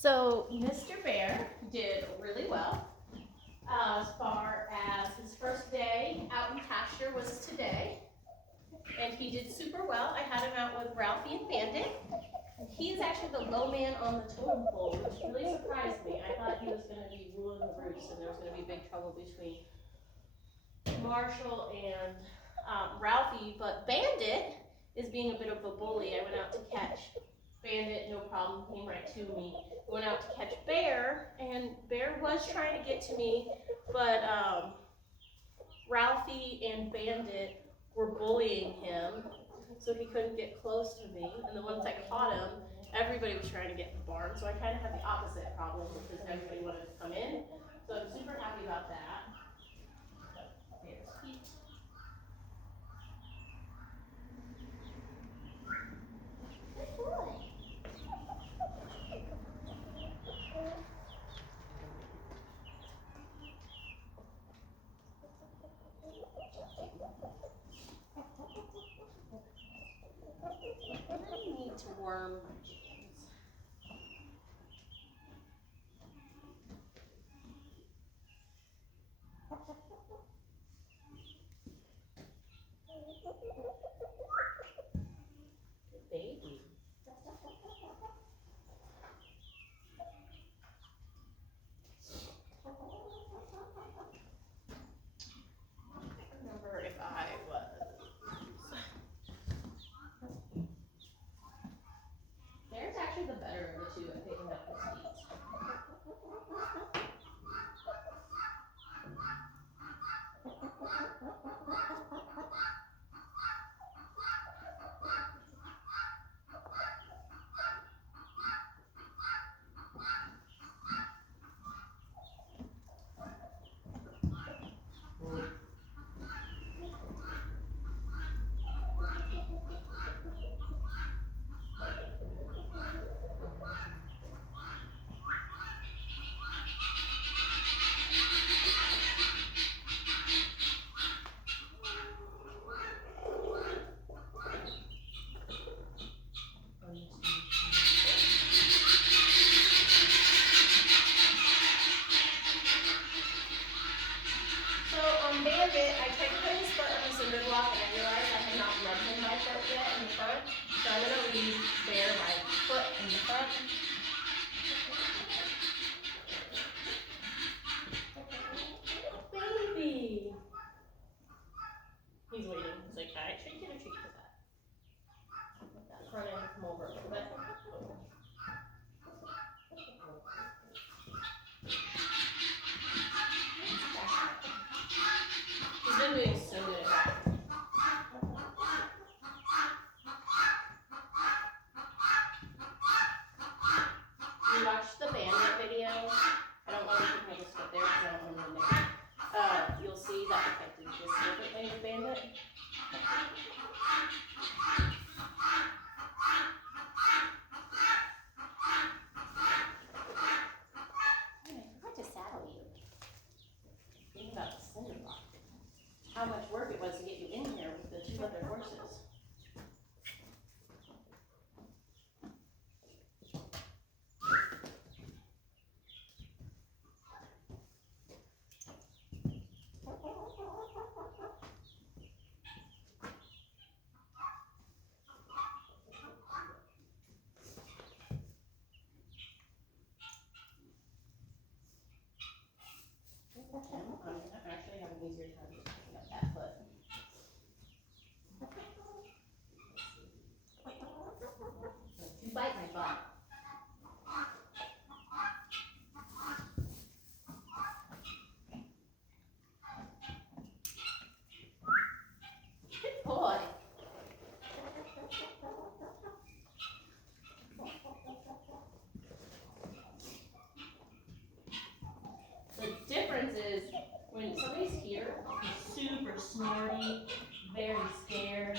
So Mr. Bear did really well as far as his first day out in pasture was today. And he did super well. I had him out with Ralphie and Bandit. He's actually the low man on the totem pole, which really surprised me. I thought he was going to be ruling the roost and there was going to be big trouble between Marshall and Ralphie. But Bandit is being a bit of a bully. I went out to catch Bandit, no problem, came right to me. Went out to catch Bear, and Bear was trying to get to me, but Ralphie and Bandit were bullying him, so he couldn't get close to me. And then once I caught him, everybody was trying to get in the barn, so I kind of had the opposite problem because everybody wanted to come in. So I'm super happy about that. Bear's feet. Good boy. I need to worm my chickens. Good baby. I can't remember if I was. Bear's actually the better of the two at picking up his feet. Bandit, I tried to put his foot on the cinder block and I realized I had not rubbed him my foot yet in the front. So I'm going to leave Bear my foot in the front. Baby! He's waiting. He's like, can I treat you or treat for that? Let that front end come over a little bit. He's been doing so good at that. We watched the Bandit video. I don't want to put this up there because I don't want to know. You'll see that if I did this differently with Bandit. I forgot to saddle you. Think about the cinder block. How much work it was to get you in here with the two other horses. I'm actually having an easier time just picking up that foot. You bite my butt. Good boy. The difference is when somebody's here, he's super snorty, very scared.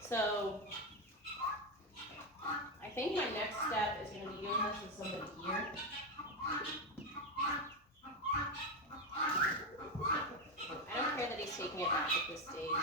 So I think my next step is going to be doing this with somebody here. I don't care that he's taking it back at this stage.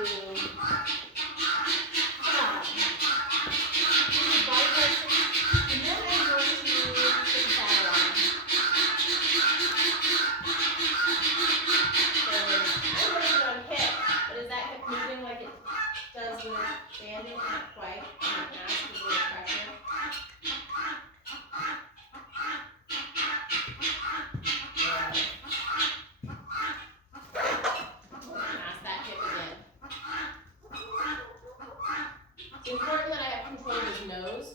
to body pressing, and then I'm going to put the saddle on. So I'm working on hip, but is that hip moving like it does with standing? Not quite. I'm going to ask for a little pressure. Ask that hip again. It's important that I have control of his nose,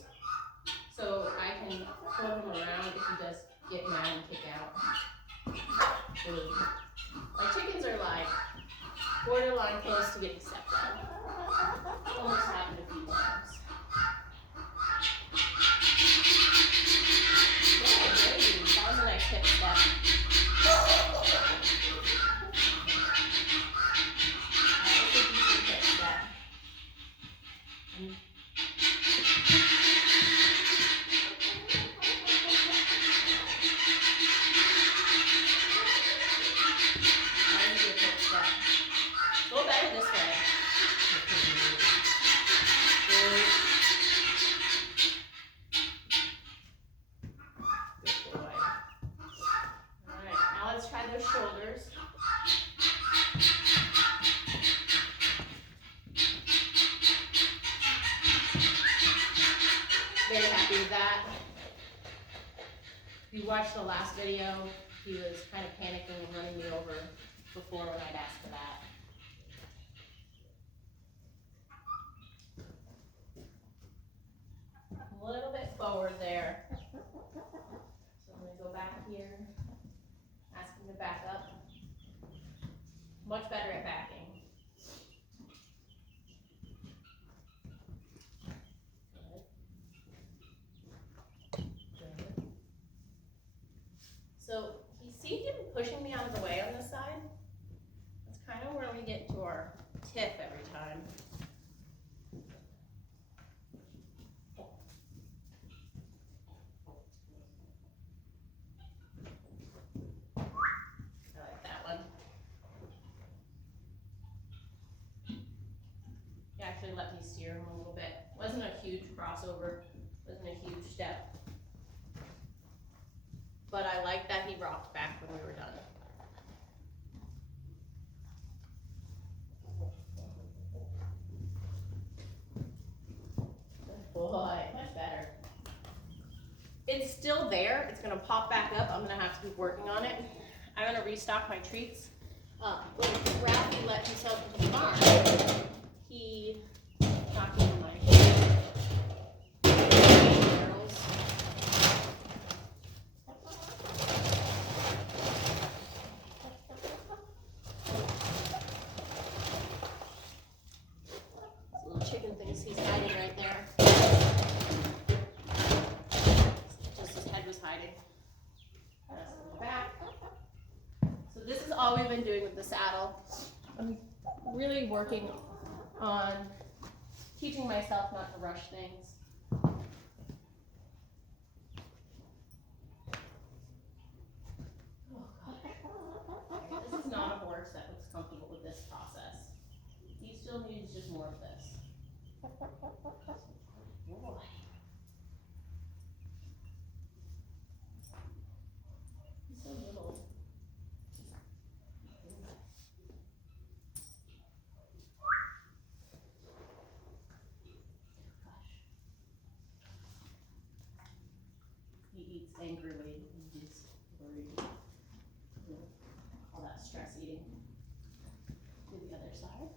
so I can pull him around if he does get mad and kick out. Good. My chickens are like borderline close to getting stepped on. Almost happened a few times. Yeah, baby. That was a nice hip step. That was a decent hip step. Go better this way. Good. Good boy. Alright, now let's try those shoulders. Very happy with that. If you watched the last video, he was kind of panicking and running me over before when I'd asked for that. A little bit forward there. So I'm going to go back here, ask him to back up. Much better at backing. Good. Good. So you see him pushing me out of the way on this side? That's kind of where we get to our tip every time. I like that one. He actually let me steer him a little bit. Wasn't a huge crossover, wasn't a huge step. But I like that he rocked back when we were done. Good boy, much better. It's still there. It's gonna pop back up. I'm gonna have to keep working on it. I'm gonna restock my treats. When Ralphie let himself into the barn, he knocked over my barrels. This little chicken thinks he's hiding right there. Just his head was hiding. Press him back. So this is all we've been doing with the saddle. I'm really working on teaching myself not to rush things. Oh God. This is not a horse that looks comfortable with this process. He still needs just more of this. Boy. He's so little. Gosh. He eats angrily. He's worried. All that stress eating. Do the other side.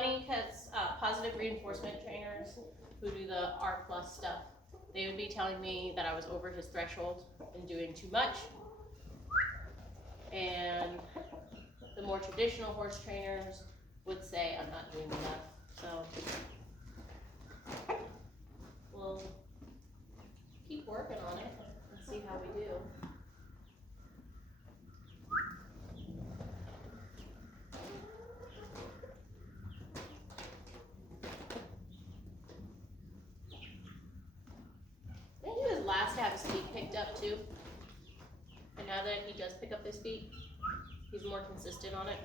funny because positive reinforcement trainers who do the R plus stuff, they would be telling me that I was over his threshold and doing too much. And the more traditional horse trainers would say I'm not doing enough. So we'll keep working on it and see how we do. I think he was last to have his feet picked up too. And now that he does pick up his feet, he's more consistent on it.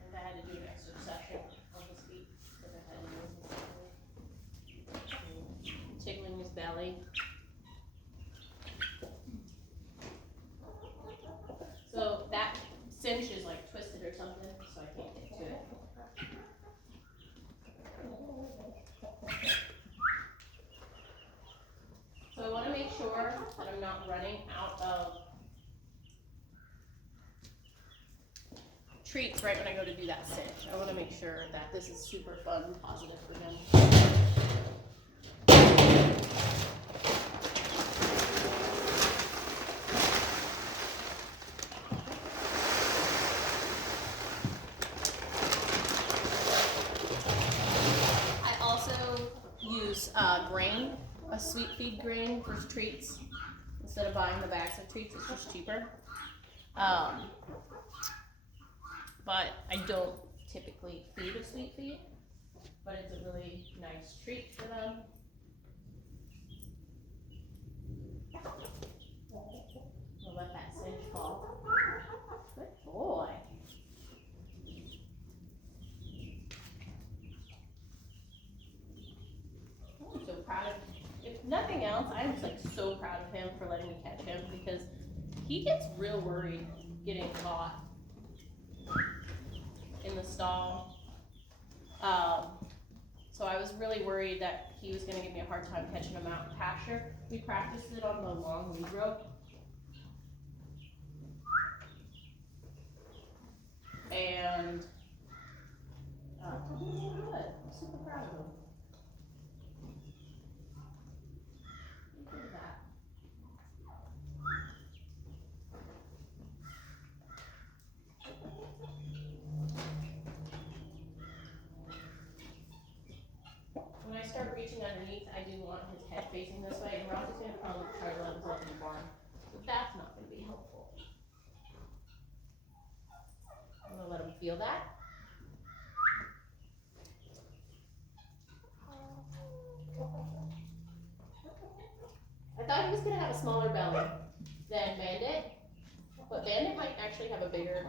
And I had to do an extra session on his feet because I had to use his tickling his belly. So that cinch is like twisted or something, so I can't get to it. So I want to make sure that I'm not running out of treats right when I go to do that cinch. I want to make sure that this is super fun and positive for him. I also use grain. A sweet feed grain for treats. Instead of buying the bags of treats, it's just cheaper. But I don't typically feed a sweet feed, but it's a really nice treat for them. We'll let that cinch fall. Good boy. I'm so proud of him. If nothing else, I'm just like so proud of him for letting me catch him because he gets real worried getting caught in the stall. So I was really worried that he was gonna give me a hard time catching him out in pasture. We practiced it on the long lead rope. And good. I'm super proud of him. Look at that. When I start reaching underneath, I do want his head facing this way, and Ross is gonna probably try to let himself in the barn. So that's not gonna be helpful. I'm gonna let him feel that. I thought he was gonna have a smaller belly than Bandit, but Bandit might actually have a bigger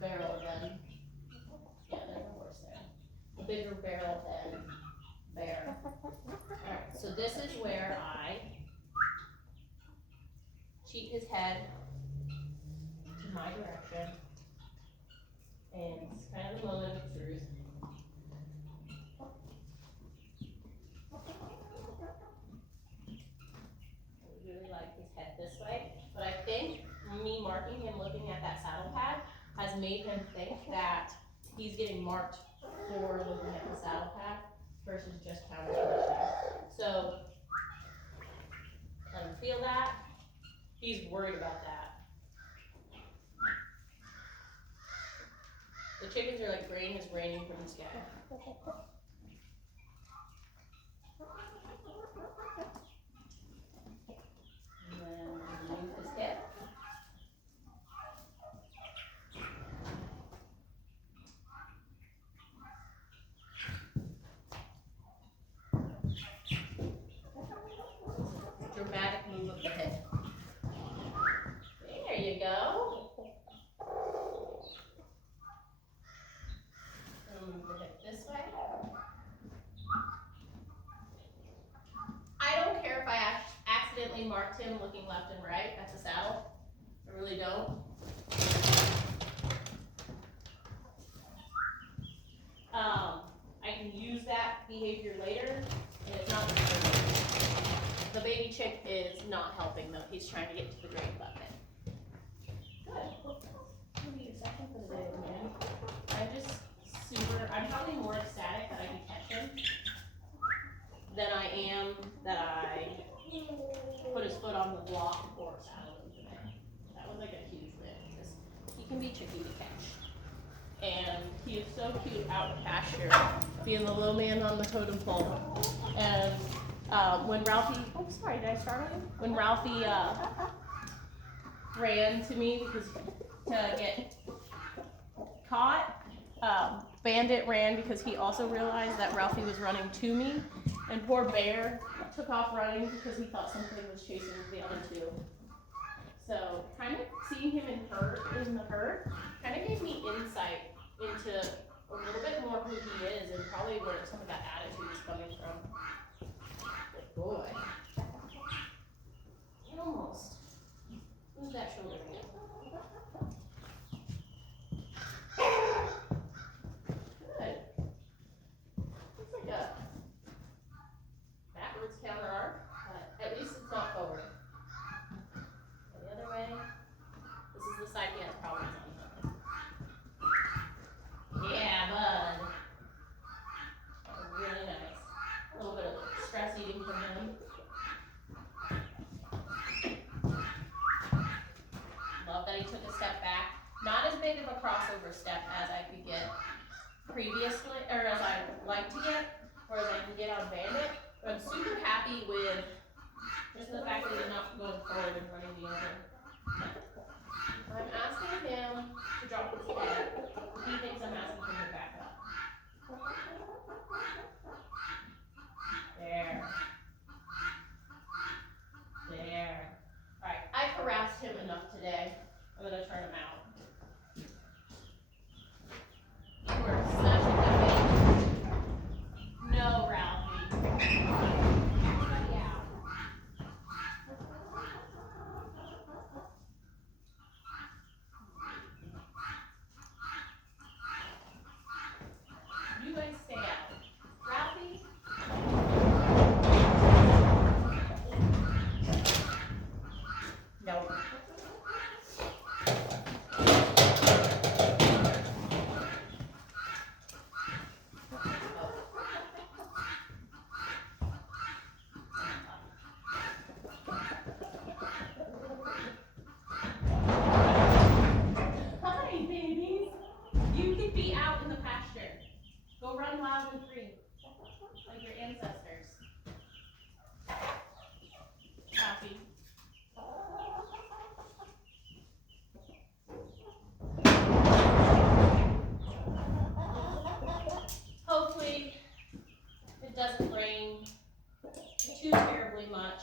barrel than, yeah, there's a horse there. A bigger barrel than Bear. Alright, so this is where I cheat his head to my direction, and it's kind of the moment of truth. I really like his head this way, but I think me marking him looking at that saddle pad has made him think that he's getting marked for looking at the saddle pad versus just counter punching. So let him feel that. He's worried about that. The chickens are like rain is raining from the sky. And then remove his hip. Dramatic move of the hip. There you go. Move the hip this way. I don't care if I accidentally marked him looking left and right at the saddle. I really don't. I can use that behavior later, and it's not gonna hurt. The baby chick is not helping though. He's trying to get to the grain bucket. probably more ecstatic that I can catch him than I am that I put his foot on the block or saddled him today. That was like a huge win because he can be tricky to catch. And he is so cute out in pasture, being the little man on the totem pole. And when Ralphie, oh sorry, did I startle you? When Ralphie ran to me because to get caught, Bandit ran because he also realized that Ralphie was running to me, and poor Bear took off running because he thought something was chasing the other two. So kind of seeing him in the herd kind of gave me insight into a little bit more who he is and probably where some of that attitude is coming from. Good boy. Almost. Who's that shoulder man? Good. Looks like a backwards counter arc, but at least it's not forward. The other way. This is the side he has problems on. Yeah, bud. That was really nice. A little bit of stress eating from him. Love that he took a step back. Not as big of a crossover step as I could get previously, or as I like to get, or as I can get on Bandit. But I'm super happy with just the fact that he's not going forward and running the other. I'm asking him to drop his head. He thinks I'm asking him to back up. There. There. Alright, I've harassed him enough today. I'm gonna turn him out. You were such a dummy. No, Ralphie. Everybody out. You guys stay out. Ralphie? No. Hi, babies. You can be out in the pasture. Go run loud and free, like your ancestors. Happy. Hopefully, it doesn't rain too terribly much,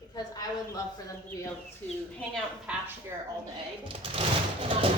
because I would love for them to be able to hang out in pasture all day and not